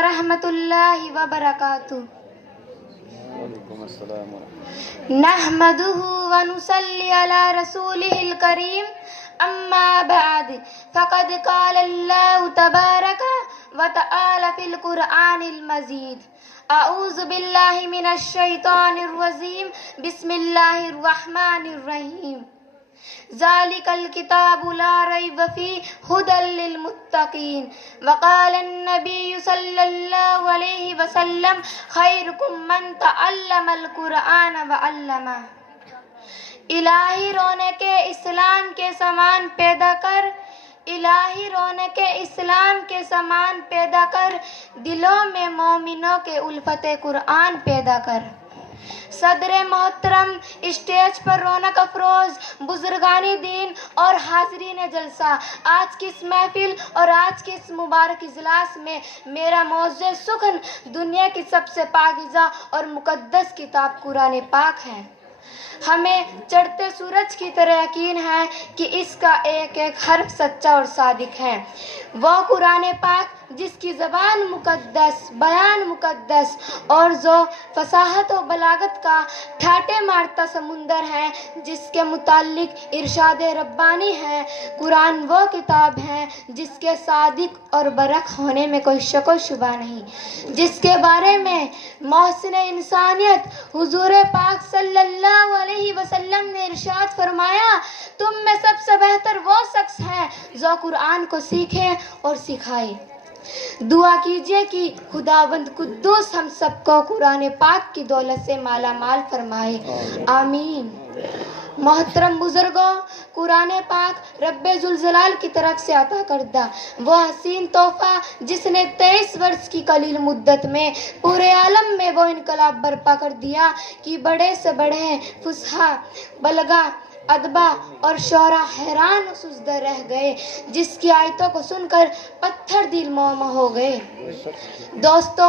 ورحمۃ اللہ وبرکاتہ۔ وعلیکم السلام نحمده ونصلي على رسوله الكريم اما بعد فقد قال الله تبارك وتعالى في القرآن المجيد اعوذ بالله من الشیطان الرجیم بسم اللہ الرحمن الرحیم ذلك الكتاب لا ريب فيه هدى للمتقين وقال النبي صلى الله عليه وسلم خيركم من تعلم القرآن وعلمه۔ الہی رونق اسلام کے سامان پیدا کر، الہی رونق اسلام کے سامان پیدا کر، دلوں میں مومنوں کے الفت قرآن پیدا کر۔ صدر محترم، اسٹیج پر رونق افروز بزرگانی دین اور حاضرین جلسہ، آج کی اس محفل اور آج کے اس مبارک اجلاس میں میرا موضوع سخن دنیا کی سب سے پاکیزہ اور مقدس کتاب قرآن پاک ہے۔ ہمیں چڑھتے سورج کی طرح یقین ہے کہ اس کا ایک ایک حرف سچا اور صادق ہے۔ وہ قرآن پاک جس کی زبان مقدس، بیان مقدس اور جو فصاحت و بلاغت کا ٹھاٹے مارتا سمندر ہے، جس کے متعلق ارشاد ربانی ہے۔ قرآن وہ کتاب ہے جس کے صادق اور برحق ہونے میں کوئی شک و شبہ نہیں، جس کے بارے میں محسن انسانیت حضور پاک صلی اللہ علیہ وسلم نے ارشاد فرمایا، تم میں سب سے بہتر وہ شخص ہے جو قرآن کو سیکھے اور سکھائے۔ دعا کیجئے کہ خداوند قدوس ہم سب کو قرآن پاک کی دولت سے مالا مال فرمائے، آمین۔ محترم بزرگوں، قرآن پاک رب ذوالجلال کی طرف سے عطا کردہ وہ حسین تحفہ جس نے 23 برس کی قلیل مدت میں پورے عالم میں وہ انقلاب برپا کر دیا کہ بڑے سے بڑے فصحا، بلغا، ادبا اور شعراء حیران و سجدہ رہ گئے، جس کی آیتوں کو سن کر پتھر دل موم ہو گئے۔ دوستو،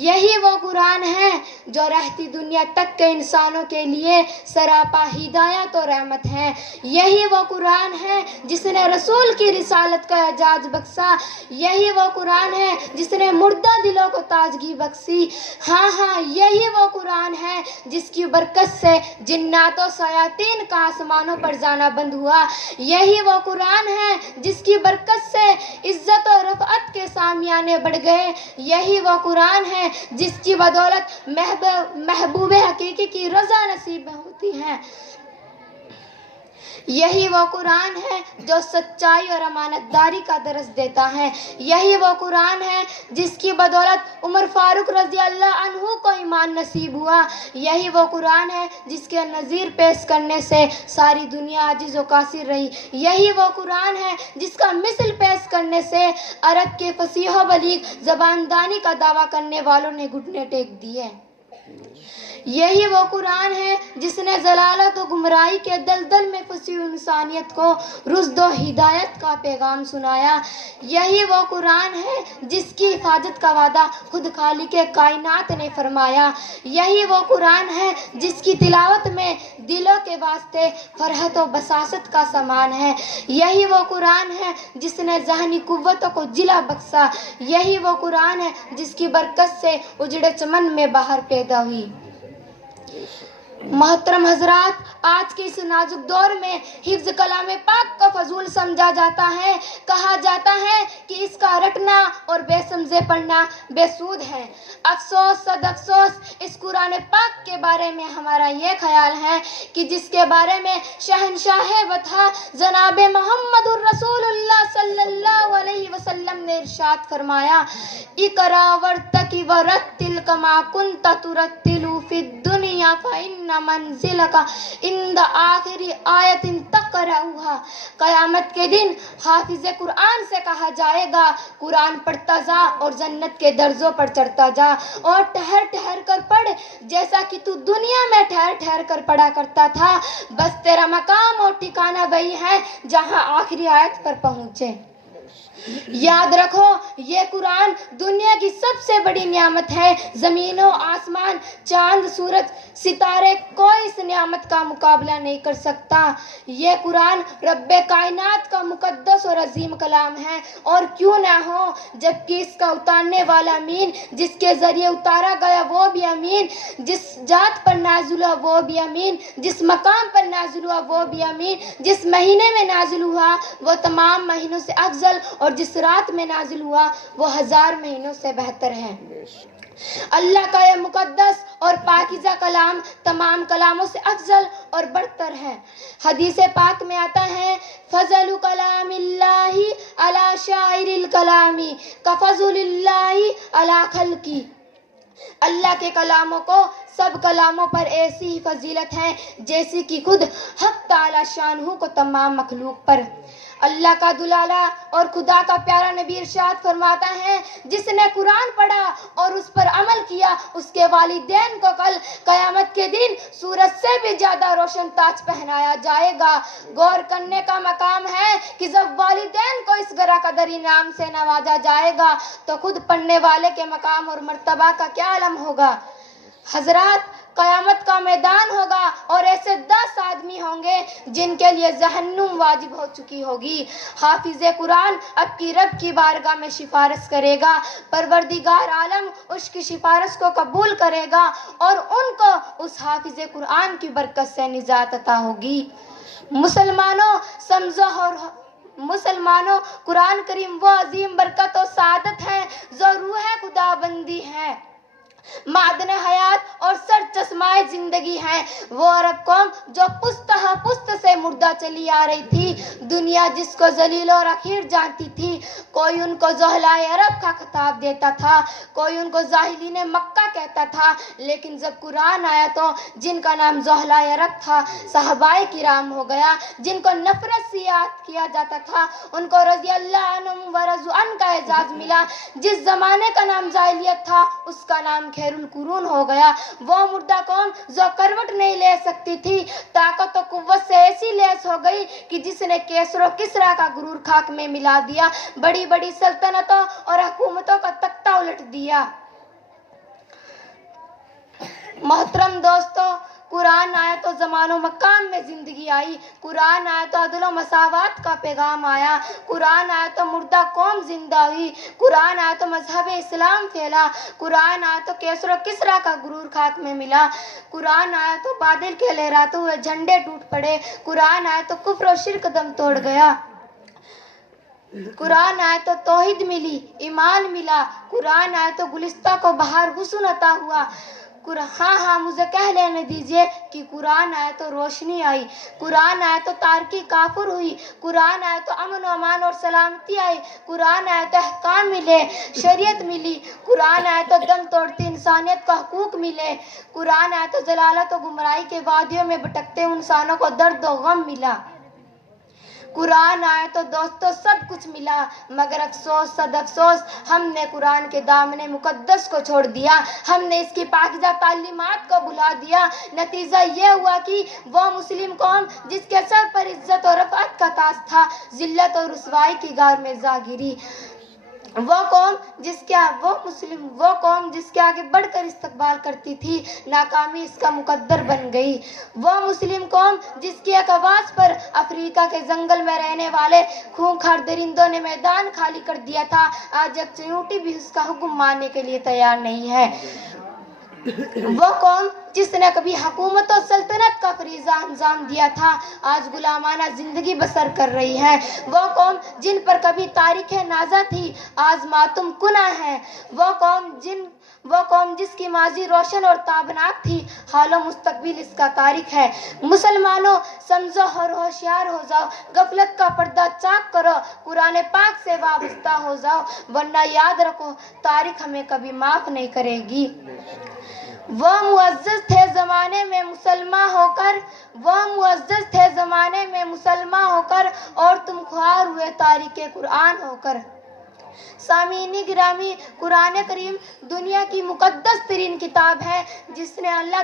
یہی وہ قرآن ہے جو رہتی دنیا تک کے انسانوں کے لیے سراپا ہدایت و رحمت ہے۔ یہی وہ قرآن ہے جس نے رسول کی رسالت کا اعزاز بخشا۔ یہی وہ قرآن ہے جس نے مردہ دلوں کو تازگی بخشی۔ ہاں، یہی وہ قرآن ہے جس کی برکت سے جنات و شیاطین کا آسمانوں پر جانا بند ہوا۔ یہی وہ قرآن ہے جس کی برکت سے عزت و رفعت کے سامیانے بڑھ گئے۔ یہی وہ قرآن ہے جس کی بدولت محبوب حقیقی کی رضا نصیب ہوتی ہے۔ یہی وہ قرآن ہے جو سچائی اور امانت داری کا درس دیتا ہے۔ یہی وہ قرآن ہے جس کی بدولت عمر فاروق رضی اللہ عنہ کو ایمان نصیب ہوا۔ یہی وہ قرآن ہے جس کے نظیر پیش کرنے سے ساری دنیا عاجز و قاصر رہی۔ یہی وہ قرآن ہے جس کا مثل پیش کرنے سے عرب کے فصیح و بلیغ زباندانی کا دعویٰ کرنے والوں نے گھٹنے ٹیک دیے۔ یہی وہ قرآن ہے جس نے ضلالت و گمراہی کے دلدل میں پھنسی انسانیت کو رشد و ہدایت کا پیغام سنایا۔ یہی وہ قرآن ہے جس کی حفاظت کا وعدہ خود خالق کائنات نے فرمایا۔ یہی وہ قرآن ہے جس کی تلاوت میں دلوں کے واسطے فرحت و بساست کا سامان ہے۔ یہی وہ قرآن ہے جس نے ذہنی قوتوں کو جلا بخشا۔ یہی وہ قرآن ہے جس کی برکت سے اجڑے چمن میں بہار پیدا ہوئی۔ محترم حضرات، آج کے اس نازک دور میں حفظ کلام پاک کو فضول سمجھا جاتا ہے۔ کہا جاتا ہے کہ اس کا رٹنا اور بے سمجھے پڑھنا بے سود ہے۔ افسوس صد افسوس، اس قرآن پاک کے بارے میں ہمارا یہ خیال ہے کہ جس کے بارے میں شہنشاہ وطا جناب محمد الرسول اللہ صلی اللہ علیہ وسلم نے ارشاد فرمایا، اقرا ورتقی ورتل کما کنت ترتل فی الدنیا فإن منزلک عند آخر آیت تقرأها۔ قیامت کے دن حافظ قرآن سے کہا جائے گا، قرآن پڑھتا جا اور جنت کے درجوں پر چڑھتا جا، اور ٹھہر ٹھہر کر پڑھ جیسا کہ تو دنیا میں ٹھہر ٹھہر کر پڑھا کرتا تھا۔ بس تیرا مقام اور ٹھکانہ وہی ہے جہاں آخری آیت پر پہنچے۔ یاد رکھو یہ قرآن دنیا کی سب سے بڑی نعمت ہے. زمین و آسمان، چاند، سورج، ستارے، کوئی اس نعمت کا مقابلہ نہیں کر سکتا. یہ قرآن رب کائنات کا مقدس اور عظیم کلام ہے، اور کیوں نہ ہو، جبکہ اس کا اتارنے والا امین، جس کے ذریعے اتارا گیا وہ بھی امین، جس ذات پر نازل ہوا وہ بھی امین، جس مقام پر نازل ہوا وہ بھی امین، جس مہینے میں نازل ہوا وہ تمام مہینوں سے افضل، اور جس رات میں نازل ہوا وہ 1000 مہینوں سے بہتر ہے. اللہ کا یہ مقدس اور پاکیزہ کلام تمام کلاموں سے افضل اور برتر ہے. حدیث پاک میں آتا ہے فضل کلام اللہ علی شاعر الکلام کفضل اللہ علی خلقی. اللہ کے کلاموں کو سب کلاموں پر ایسی ہی فضیلت ہے جیسی کہ خود حق تعالی شانہ کو تمام مخلوق پر. اللہ کا دلالا اور خدا کا پیارا نبی ارشاد فرماتا ہے جس نے قرآن پڑھا اور اس پر عمل کیا اس کے والدین کو کل قیامت کے دن سورج سے بھی زیادہ روشن تاج پہنایا جائے گا. غور کرنے کا مقام ہے کہ جب والدین کو اس گراں قدر انعام سے نوازا جائے گا تو خود پڑھنے والے کے مقام اور مرتبہ کا کیا عالم ہوگا. حضرات، قیامت کا میدان ہوگا اور ایسے 10 آدمی ہوں گے جن کے لیے جہنم واجب ہو چکی ہوگی. حافظ قرآن اب کی رب کی بارگاہ میں سفارش کرے گا. پروردگار عالم اس کی سفارش کو قبول کرے گا اور ان کو اس حافظ قرآن کی برکت سے نجات عطا ہوگی. مسلمانوں، قرآن کریم وہ عظیم برکت و سعادت ہے جو روح خدا بندی ہے، معدن حیات اور سر چشمائے زندگی ہے. وہ عرب قوم جو پشت پشت سے مردہ چلی آ رہی تھی، دنیا جس کو ذلیل اور حقیر جانتی تھی، کوئی ان کو زہلائے عرب کا خطاب دیتا تھا، کوئی ان کو جاہلین مکہ کہتا تھا. لیکن جب قرآن آیا تو جن کا نام زہلائے عرب تھا صحابہ کرام ہو گیا. جن کو نفرت سے یاد کیا جاتا تھا ان کو رضی اللہ عنہم و رضوا عنہ کا اعزاز ملا. جس زمانے کا نام جاہلیت تھا اس کا نام خیر القرون ہو گیا. وہ مردہ قوم جو کروٹ نہیں لے سکتی تھی طاقت و قوت سے ایسی لیس ہو گئی کہ جس نے کیسر و کسریٰ کا غرور خاک میں ملا دیا، بڑی بڑی سلطنتوں اور حکومتوں کا تختہ الٹ دیا. محترم دوستو، قرآن آیا تو زمان و مکان میں زندگی آئی. قرآن آیا تو عدل و مساوات کا پیغام آیا. قرآن آیا تو مردہ قوم زندہ ہوئی. قرآن آیا تو مذہب اسلام پھیلا. قرآن آیا تو کیسر و کسریٰ کا غرور خاک میں ملا. قرآن آیا تو بادل کے لہراتے ہوئے جھنڈے ٹوٹ پڑے. قرآن آیا تو کفر و شرک دم توڑ گیا. قرآن آیا تو توحید ملی، ایمان ملا. قرآن آیا تو گلستہ کو بہار حسن عطا ہوا. ہاں مجھے کہہ لینے دیجئے کہ قرآن آیا تو روشنی آئی. قرآن آیا تو تارکی کافر ہوئی. قرآن آیا تو امن و امان اور سلامتی آئی. قرآن آیا تو احکام ملے، شریعت ملی. قرآن آیا تو دم توڑتی انسانیت کو حقوق ملے. قرآن آیا تو ضلالت و گمراہی کے وادیوں میں بھٹکتے انسانوں کو درد و غم ملا. قرآن آیا تو دوستو سب کچھ ملا، مگر افسوس صد افسوس ہم نے قرآن کے دامن مقدس کو چھوڑ دیا. ہم نے اس کی پاکیزہ تعلیمات کو بھلا دیا. نتیجہ یہ ہوا کہ وہ مسلم قوم جس کے سر پر عزت و رفعت کا تاج تھا، ذلت اور رسوائی کی غار میں جا گری. وہ قوم جس کے آگے بڑھ کر استقبال کرتی تھی، ناکامی اس کا مقدر بن گئی. وہ مسلم قوم جس کی ایک آواز پر افریقہ کے جنگل میں رہنے والے خونخوار درندوں نے میدان خالی کر دیا تھا، آج ایک چیونٹی بھی اس کا حکم ماننے کے لیے تیار نہیں ہے. وہ قوم جس نے کبھی حکومت و سلطنت کا فریضہ انجام دیا تھا، آج غلامانہ زندگی بسر کر رہی ہے. وہ قوم جن پر کبھی تاریخ نازا تھی، آج ماتم کنہ ہے. وہ قوم جس کی ماضی روشن اور تابناک تھی، حال و مستقبل اس کا تاریخ ہے. مسلمانوں، سمجھو اور ہوشیار ہو جاؤ، غفلت کا پردہ چاک کرو، قرآن پاک سے وابستہ ہو جاؤ، ورنہ یاد رکھو تاریخ ہمیں کبھی معاف نہیں کرے گی. وہ معزز تھے زمانے میں مسلمان ہو کر اور تم خوار ہوئے تاریخ قرآن ہو کر. سامعین گرامی، قرآن کریم دنیا کی مقدس ترین کتاب ہے جس نے اللہ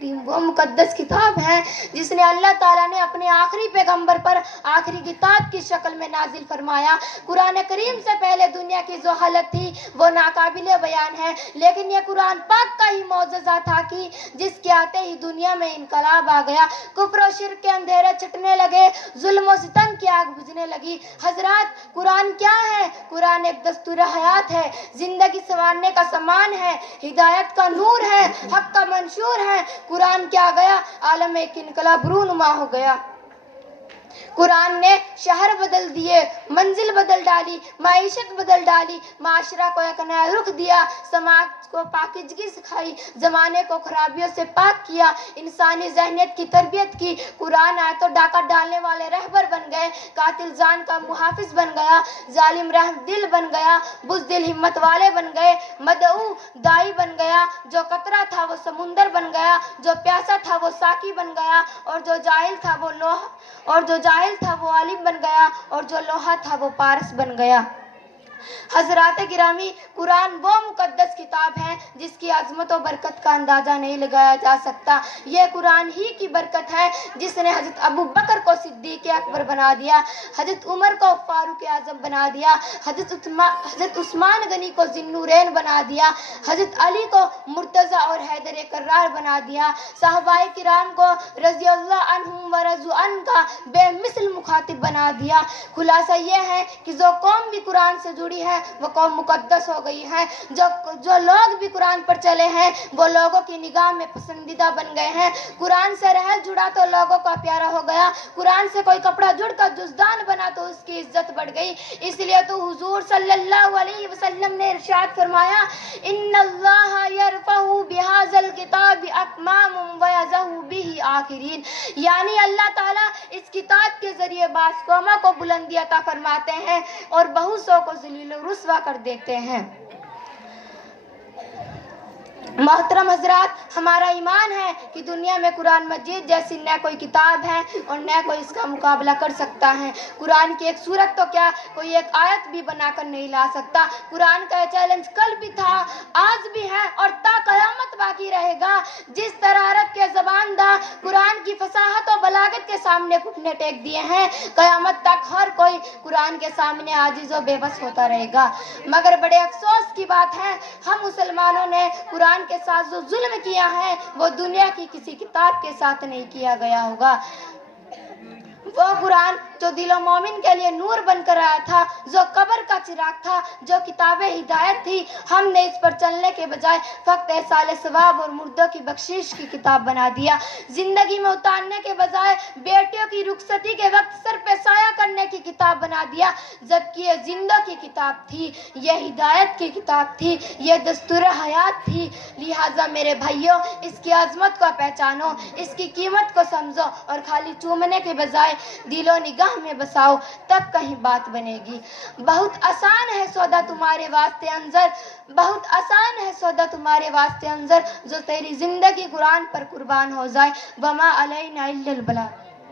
کریم وہ مقدس کتاب ہے جسے اللہ تعالیٰ نے اپنے آخری پیغمبر پر آخری کتاب کی شکل میں نازل فرمایا۔ قرآن کریم سے پہلے دنیا کی جو حالت تھی وہ ناقابل بیان ہے، لیکن یہ قرآن پاک کا ہی معجزہ تھا کہ جس کے آتے ہی دنیا میں انقلاب آ گیا، کفر و شرک کے اندھیرے چھٹنے لگے، ظلم و ستم کی آگ بجھنے لگی۔ حضرات، قرآن کیا ہے؟ قرآن ایک دستور حیات ہے، زندگی سنوارنے کا سامان ہے، ہدایت کا نور ہے، حق کا منشور ہے۔ قرآن کیا گیا؟ عالم ایک انقلاب رونما ہو گیا۔ قرآن نے شہر بدل دیے، منزل بدل ڈالی، معیشت بدل ڈالی، معاشرہ کو ایک نیا رخ دیا، سماج کو پاکیزگی سکھائی، زمانے کو خرابیوں سے پاک کیا، انسانی ذہنیت کی تربیت کی۔ قرآن آئے تو ڈاکہ ڈالنے والے رہبر بن گئے، قاتل جان کا محافظ بن گیا، ظالم رحم دل بن گیا، بزدل ہمت والے بن گئے، مدعو دائی بن گیا، جو قطرہ تھا وہ سمندر بن گیا، جو پیاسا تھا وہ ساقی بن گیا، اور جو جاہل تھا وہ عالم بن گیا، اور جو لوہا تھا وہ پارس بن گیا۔ حضرات گرامی، قرآن وہ مقدس کتاب ہے جس کی عظمت و برکت کا اندازہ نہیں لگایا جا سکتا۔ یہ قرآن ہی کی برکت ہے جس نے حضرت ابو بکر کو صدیق اکبر بنا دیا، حضرت عمر کو فاروق اعظم بنا دیا، حضرت عثمان غنی کو ذی النورین بنا دیا، حضرت علی کو مرتضیٰ اور حیدر کرار بنا دیا، صحابہ کرام کو رضی اللہ عنہم و رضوا عنہ کا بے مثل مخاطب بنا دیا۔ خلاصہ یہ ہے کہ جو قوم بھی قرآن سے جڑی ہے وہ قوم مقدس ہو گئی ہے، جو لوگ بھی قرآن پر چلے ہیں وہ لوگوں کی نگاہ میں پسندیدہ بن گئے ہیں۔ قرآن سے رحل جڑا تو لوگوں کا پیارا ہو گیا، قرآن سے کوئی کپڑا جڑ کر جزدان بنا تو اس کی عزت بڑھ گئی۔ اس لیے تو حضور صلی اللہ علیہ وسلم نے ارشاد فرمایا، ان اللہ یرفع بہذا الکتاب اقوام ویضع بہ آخرین، یعنی اللہ تعالیٰ اس کتاب کے ذریعے بعض قوموں کو بلندی عطا فرماتے ہیں اور بہت سو کو ذلیل و رسوا کر دیتے ہیں۔ محترم حضرات، ہمارا ایمان ہے کہ دنیا میں قرآن مجید جیسی نہ کوئی کتاب ہے اور نہ کوئی اس کا مقابلہ کر سکتا ہے۔ قرآن کی ایک سورت تو کیا کوئی ایک آیت بھی بنا کر نہیں لا سکتا۔ قرآن کا یہ چیلنج کل بھی تھا، آج بھی ہے اور تا قیامت باقی رہے گا۔ جس طرح عرب کے زبان داں قرآن کی فصاحت و بلاغت کے سامنے گھٹنے ٹیک دیے ہیں، قیامت تک ہر کوئی قرآن کے سامنے عاجز و بے بس ہوتا رہے گا۔ مگر بڑے افسوس کی بات ہے، ہم مسلمانوں نے قرآن کے ساتھ جو ظلم کیا ہے وہ دنیا کی کسی کتاب کے ساتھ نہیں کیا گیا ہوگا۔ وہ قرآن جو دل و مومن کے لیے نور بن کر آیا تھا، جو قبر کا چراغ تھا، جو کتاب ہدایت تھی، ہم نے اس پر چلنے کے بجائے فقط احصال ثواب اور مردوں کی بخشش کی کتاب بنا دیا۔ زندگی میں اتارنے کے بجائے بیٹیوں کی رخصتی کے وقت سر پہ سایہ کرنے کی کتاب بنا دیا، جبکہ یہ زندوں کی کتاب تھی، یہ ہدایت کی کتاب تھی، یہ دستور حیات تھی۔ لہٰذا میرے بھائیوں، اس کی عظمت کو پہچانو، اس کی قیمت کو سمجھو اور خالی چومنے کے بجائے دل و نگاہ میں بساؤ، تب کہیں بات بنے گی۔ بہت آسان ہے سودا تمہارے واسطے انظر، بہت آسان ہے سودا تمہارے واسطے انظر، جو تیری زندگی قرآن پر قربان ہو جائے۔ وما علینا الا البلاغ۔